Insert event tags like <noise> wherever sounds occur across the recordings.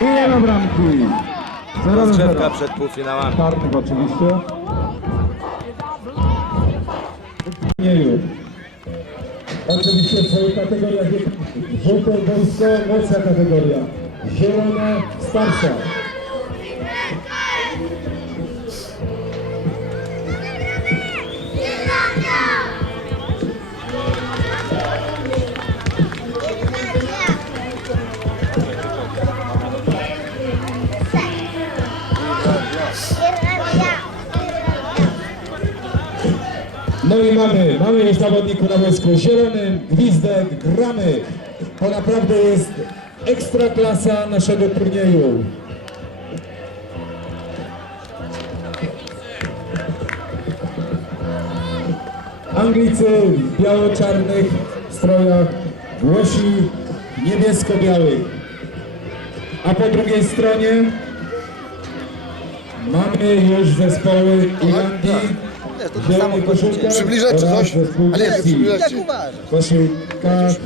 I nie ma bramki. 0 do Rozgrzewka 0. przed półfinałami. Karnych oczywiście. turnieju. Oczywiście w swoich kategoriach żółte wojsko, młodsza kategoria, zielone, starsza. No i mamy, mamy już zawodników na wojsku zielonym, gwizdek, gramy. To naprawdę jest ekstra klasa naszego turnieju. Anglicy w biało-czarnych strojach, Włosi niebiesko-białych. A po drugiej stronie mamy już zespoły Irlandii, w zielonych koszulkach Przybliżać czy coś? A nie, przybliżać Jak uważasz?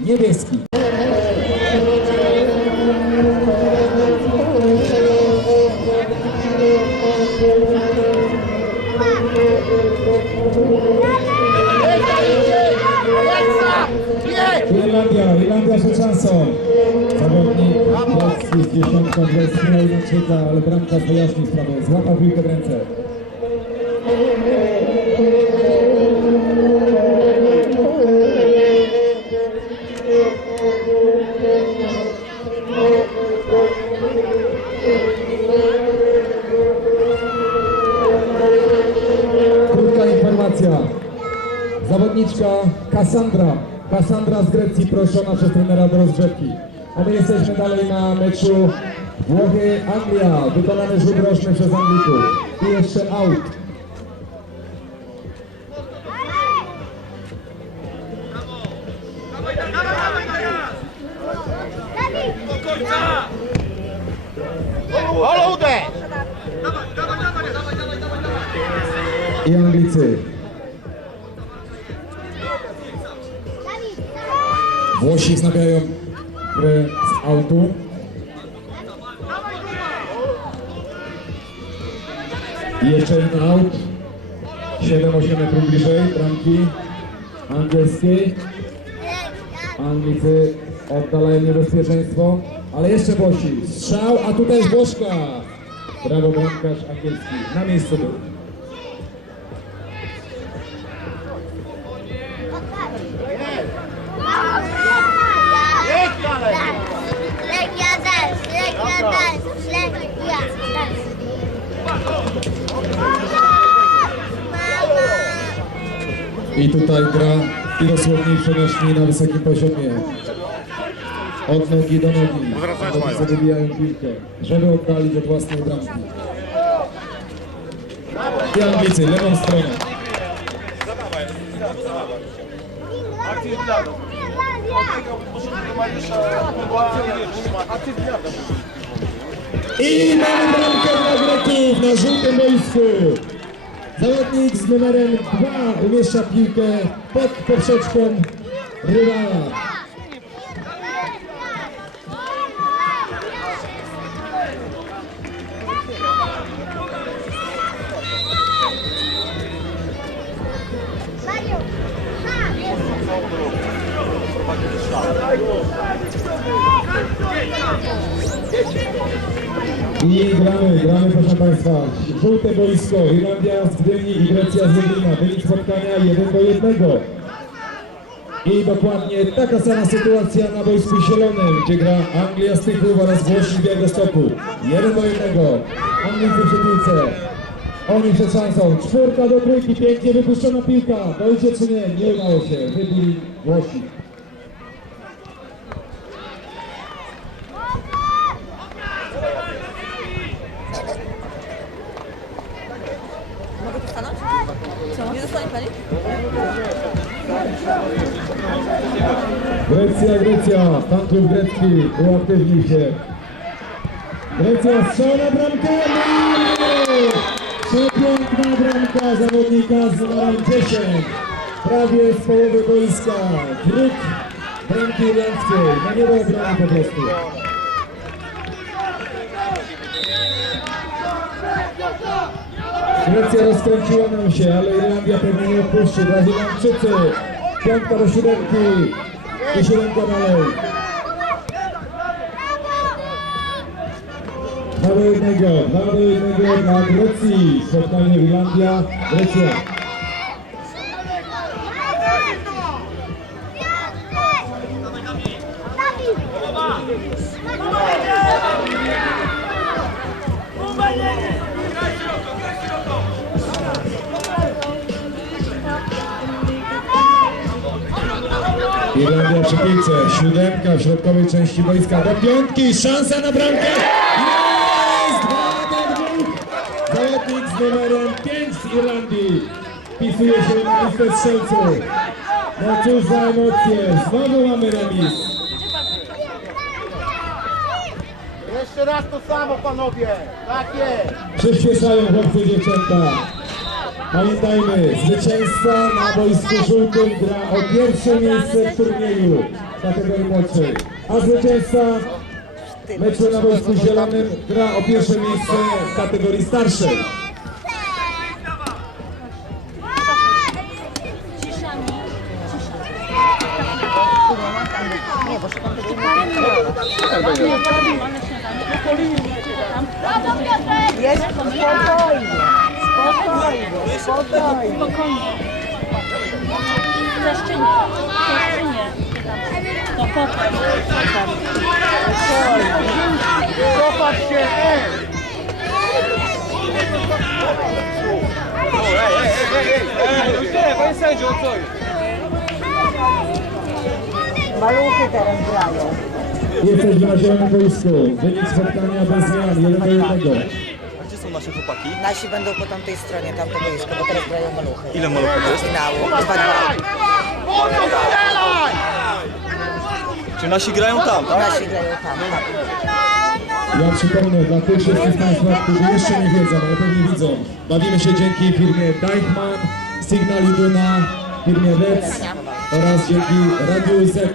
niebieskich. Irlandia, Irlandia przed szansą. Zawodnik polski z dziesiątką bez Finalczyka, ale bramkarz wyjaśnił sprawę. Złapał piłkę w ręce. Zawodniczka Kassandra. Kassandra z Grecji proszona przez trenera do rozgrzewki. A my jesteśmy dalej na meczu Włochy-Anglia. Wykonany rzut roczny przez Anglików. I jeszcze out. 7-8 metrów bliżej bramki angielskiej. Anglicy oddalają niebezpieczeństwo, ale jeszcze Włosi. Strzał, a tutaj jest Włoszka. Brawo bramkarz angielski. Na miejscu był. I tutaj gra i przenośni na wysokim poziomie. Od nogi do nogi. Zawodnicy wybijają piłkę, żeby oddalić od własnej bramki. I Anglicy, lewą stroną. I mamy bramkę dla Greków na żółtym boisku. Zawodnik z numerem 2 umieszcza piłkę pod poprzeczką rywala. Mario! I gramy, gramy proszę Państwa. Żółte boisko, Irlandia z Gdyni i Grecja z Lublina. Wynik spotkania 1 do 1. I dokładnie taka sama sytuacja na boisku zielonym, gdzie gra Anglia z Tychów oraz Włosi z Białegostoku. 1 do 1. Anglicy przy piłce. Oni przed szansą. Czwórka do trójki, pięknie wypuszczona piłka. Dojdzie czy nie? Nie udało się. Wybili Włosi. Stanąć? Co? Nie zostanie pani? Grecja, Grecja, fan klub grecki, uaktywnij się. Grecja strzał na bramkę, no! Przepiękna bramka zawodnika z numerem 10. Prawie z połowy boiska. Wróg bramki irlandzkiej. No nie było bramy po prostu. Grecja rozkręciła nam się, ale Irlandia pewnie nie odpuści. Brazylijczycy. Piątka do siódemki. I siódemka dalej. Dwa do jednego. Dwa do jednego dla Grecji. Spotkanie Irlandia. Grecja. W środkowej części boiska. Do piątki. Szansa na bramkę. Jest! Dwa do dwóch. Zawodnik z numerem 5 z Irlandii. Wpisuje się na listę strzelców. No cóż za emocje. Znowu mamy remis. Jeszcze raz to samo panowie! Tak jest! Przyspieszają chłopcy i dziewczęta. Pamiętajmy, zwycięzca na boisku żółtym gra o pierwsze miejsce w turnieju kategorii młodszej. A zwycięzca meczu na boisku zielonym gra o pierwsze miejsce w kategorii starszej. Jest spokojnie. Spokojnie. Spokojnie. Spokojnie. Zeszczynie. No popatrz. Popatrz się! Panie sędzio, co? Maluchy teraz grają. Jesteśmy na zielonym boisku. Wynik spotkania bez zmian, 1 do 1. Gdzie są nasze chłopaki? Nasi będą po tamtej stronie, tamto boisko, bo teraz grają maluchy. Ile maluchów jest? Finału. 2-2. Czy nasi grają tam, tak? Nasi grają tam. tak. Ja przypomnę dla tych wszystkich z Państwa, którzy jeszcze nie wiedzą, ale pewnie widzą. Bawimy się dzięki firmie Deichmann, Signal Iduna, firmie Rec oraz dzięki Radiu Z.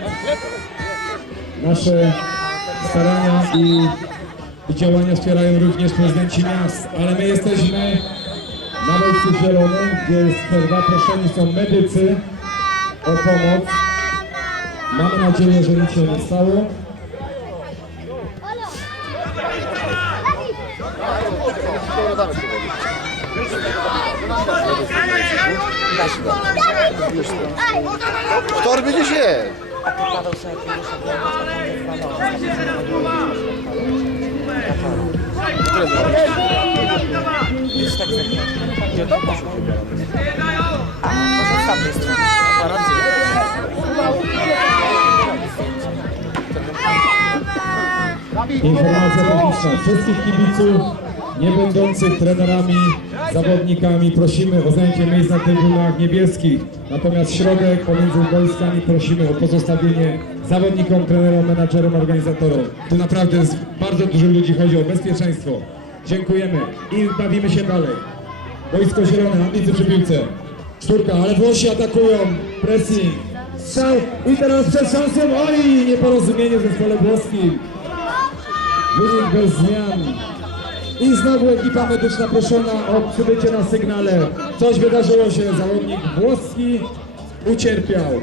Nasze starania i, i działania wspierają również prezydenci miast, ale my jesteśmy na Wojsku Zielonym, gdzie jest przerwa. Proszeni są medycy o pomoc. Mamy nadzieję, że nic się nie stało. Torby gdzieś jest! A ty Paweł sobie oglądać, a tam jest balon. Jest tak to poszło? Tamtej strony. Informacja techniczna. Wszystkich kibiców, nie będących trenerami, zawodnikami, prosimy o zajęcie miejsc na trybunach niebieskich. Natomiast środek pomiędzy boiskami prosimy o pozostawienie zawodnikom, trenerom, menadżerom, organizatorom. Tu naprawdę z bardzo dużo ludzi chodzi o bezpieczeństwo. Dziękujemy i bawimy się dalej. Boisko zielone, ambicy przy piłce. Czwórka, ale Włosi atakują. Pressing. Strzał i teraz przed szansą. Oj, nieporozumienie w zespole włoskim. Wynik bez zmian. I znowu ekipa medyczna proszona o przybycie na sygnale. Coś wydarzyło się, zawodnik włoski ucierpiał.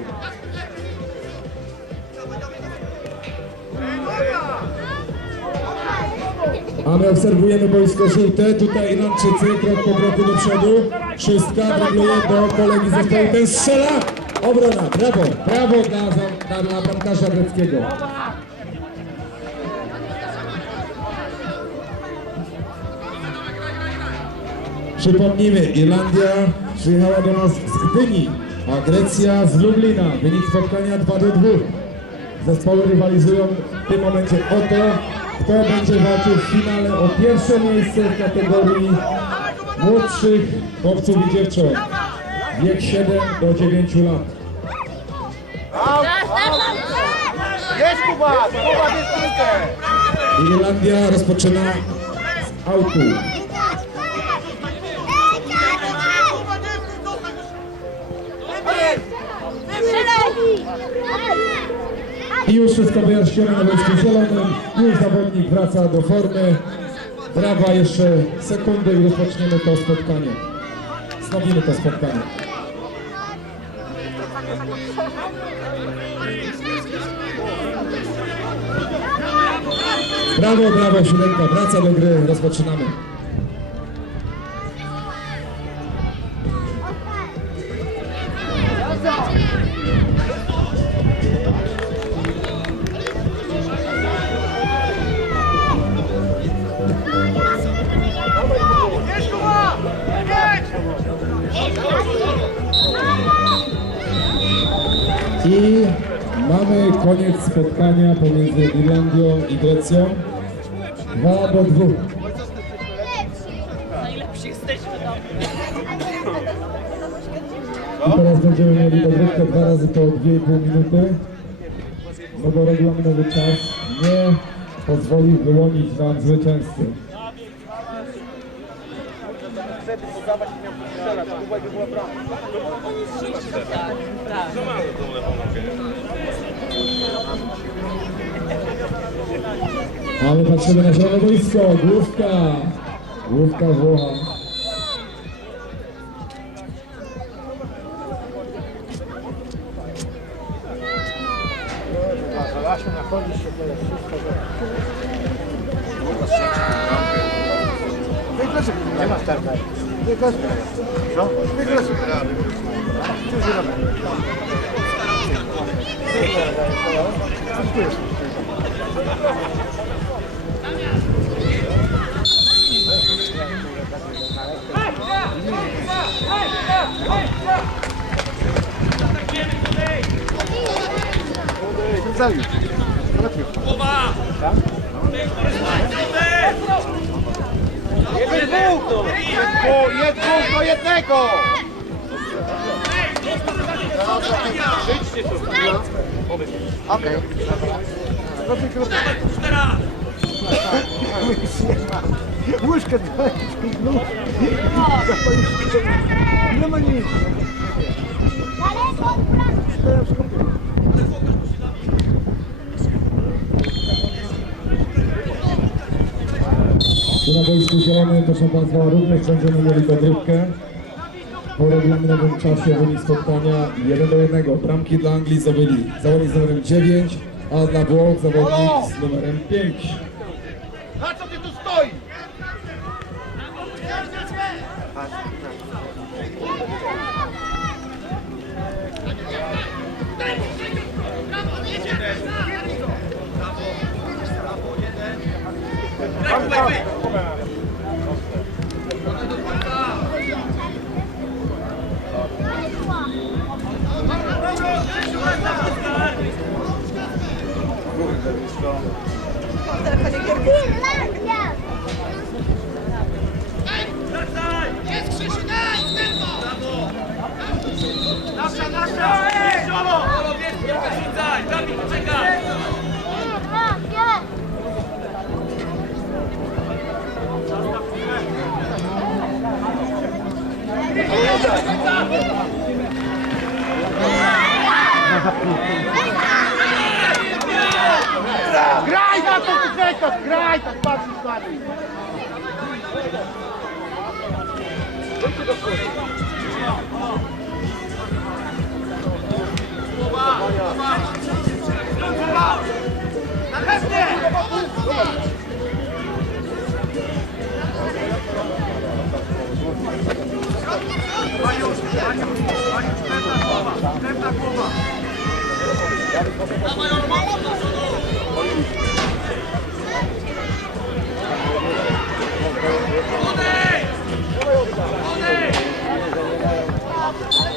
A my obserwujemy boisko żółte. Tutaj Irlandczycy krok po kroku do przodu. Szóstka dribluje do kolegi zespołu. Ten strzela. Obrona. Brawo. Brawo dla, dla, dla bramkarza greckiego. Przypomnijmy, Irlandia przyjechała do nas z Gdyni, a Grecja z Lublina. Wynik spotkania 2 do 2. Zespoły rywalizują w tym momencie o to, kto będzie walczył w finale o pierwsze miejsce w kategorii młodszych chłopców i dziewcząt. Wiek 7 do 9 lat. Jest Kuba! Kuba, jest! Irlandia rozpoczyna z autu. I już wszystko wyjaśnione na boisku zielonym. Już zawodnik wraca do formy. Brawa, jeszcze sekundę i rozpoczniemy to spotkanie. Znowimy to spotkanie. Brawo, brawo, siódemka, wraca do gry, rozpoczynamy. Spotkania pomiędzy Irlandią i Grecją. Dwa do dwóch. Najlepsi jesteśmy tam. I teraz będziemy mieli dogrywkę dwa razy po 2,5 minuty. No bo regulaminowy czas nie pozwoli wyłonić nam zwycięzcy. Ale patrzymy na środowisko, główka, główka Włocha. Zabił. Trafił. Jeden dwóch! Jest jednego! Okej. Łyżkę no. Nie ma nic. Tu na boisku zielonym, proszę Państwa, również będziemy mieli dogrywkę. Po regulaminowym czasie wynik spotkania 1 do 1. Bramki dla Anglii zdobyli zawodnik z numerem 9, a dla Włoch zawodnik z numerem 5. Graj na to, czekasz, graj, tak patrzysz na nich.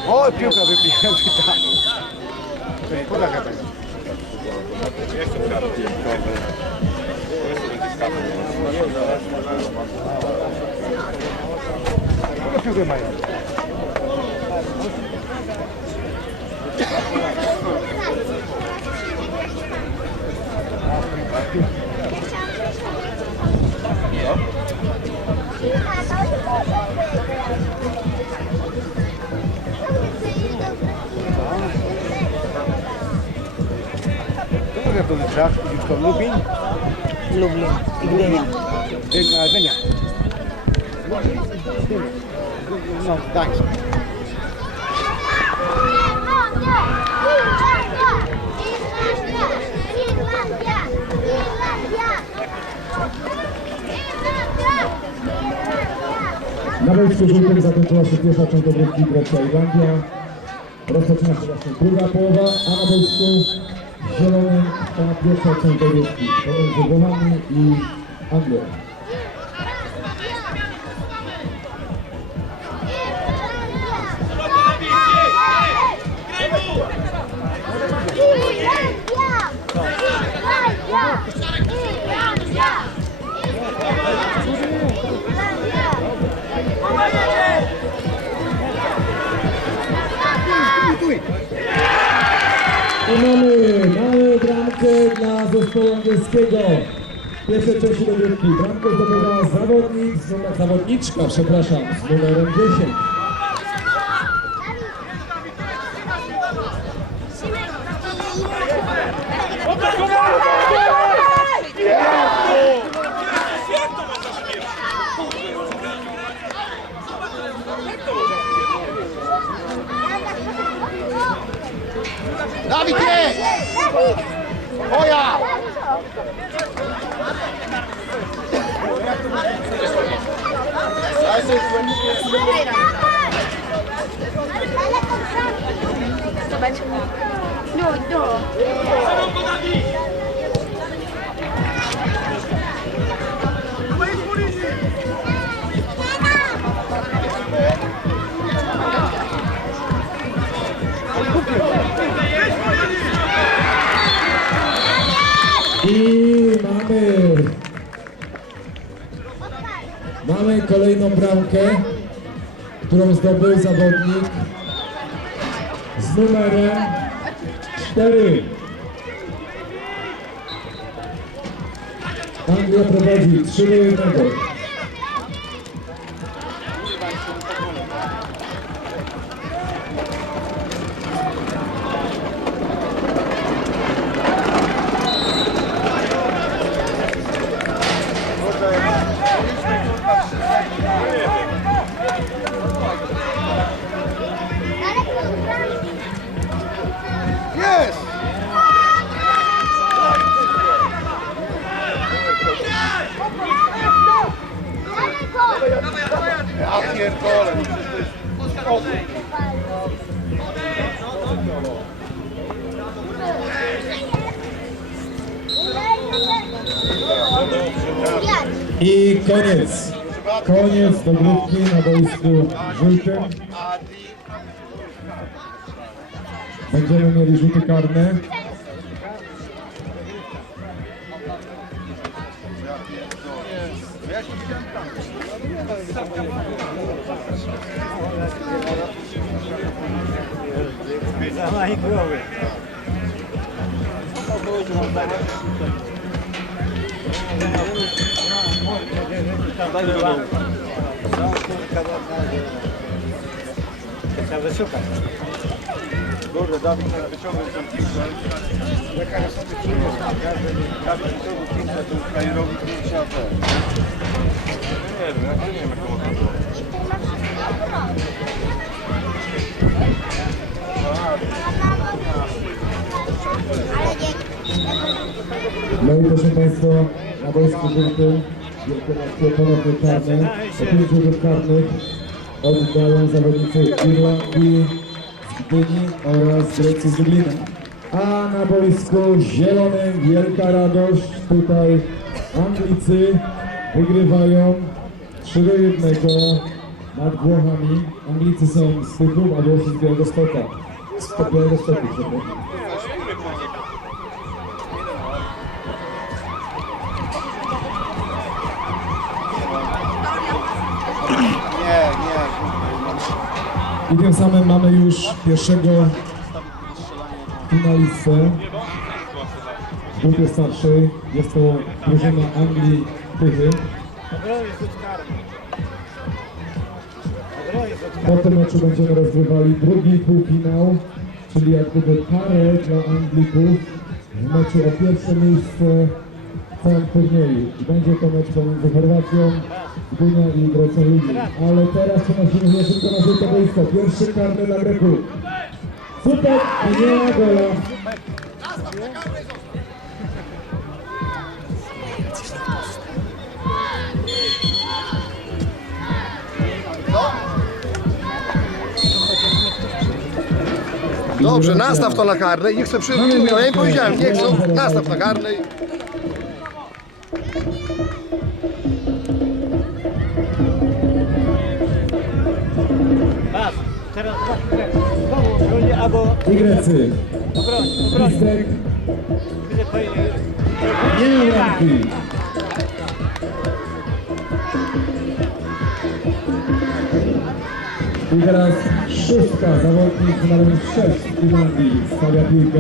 O, piłka wybiegła, <laughs> tak. Polega tego. Kogo piłkę mają? Która podróża? Dziecko Lubin? Lublin i Gdynia. Gdynia. Gdynia. No, Na boisku żółtym zakończyła się pierwsza część dogrywki Grecja-Irlandia. Rozpoczyna się właśnie druga połowa, a na boisku zielonym trwa pierwsza część dogrywki pomiędzy Włochami i Anglią. W pierwszej części dogrywki bramkę zdobywała zawodnik, zawodniczka, przepraszam, z numerem 10. Dawid jest! Moja! No, no. I mamy, mamy kolejną bramkę, którą zdobył zawodnik z numerem 4. Anglia prowadzi 3 do 1. I koniec. Koniec dogrywki na boisku żółtym. Będziemy mieli rzuty karne. Trzeba wyszukać. Kurde, Dawid tak wyciągnął tą piłkę. Ja sobie przyniosła. Dawid wyciągnął piłkę, to to trzeba te. Nie wiem, ja nie wiem jak to było. No i proszę Państwa, na boisku żółtym wielkonocie ponownie karne. O pięć rzutów karnych oddają zawodnicy Irlandii z Gdyni oraz Grecji z Lublina. A na boisku zielonym wielka radość. Tutaj Anglicy wygrywają 3 do 1 nad Włochami. Anglicy są z Tychów, a Włosi z Białegostoka. Z Białegostoku, przepraszam. Nie, nie. I tym samym mamy już pierwszego finalistę w grupie starszej. Jest to drużyna Anglii Tychy. Po tym meczu będziemy rozgrywali drugi półfinał, czyli jak gdyby parę dla Anglików w meczu o pierwsze miejsce w całym turnieju. Będzie to mecz pomiędzy Chorwacją, Gdynia i Ligi. Ale teraz przenosimy się tylko na żółte boisko. Pierwszy karny dla Greków. Super, nie ma gola. Dobrze, nastaw to na karnej, niech sobie przy... No ja im powiedziałem, niech są, nastaw na karnej. Masz, teraz znowu obronie albo I Grecy. obroń, obroń. Listek, Tyle fajnie. nie bramki. I teraz szóstka, zawodnik numer 6 Finlandii stawia piłkę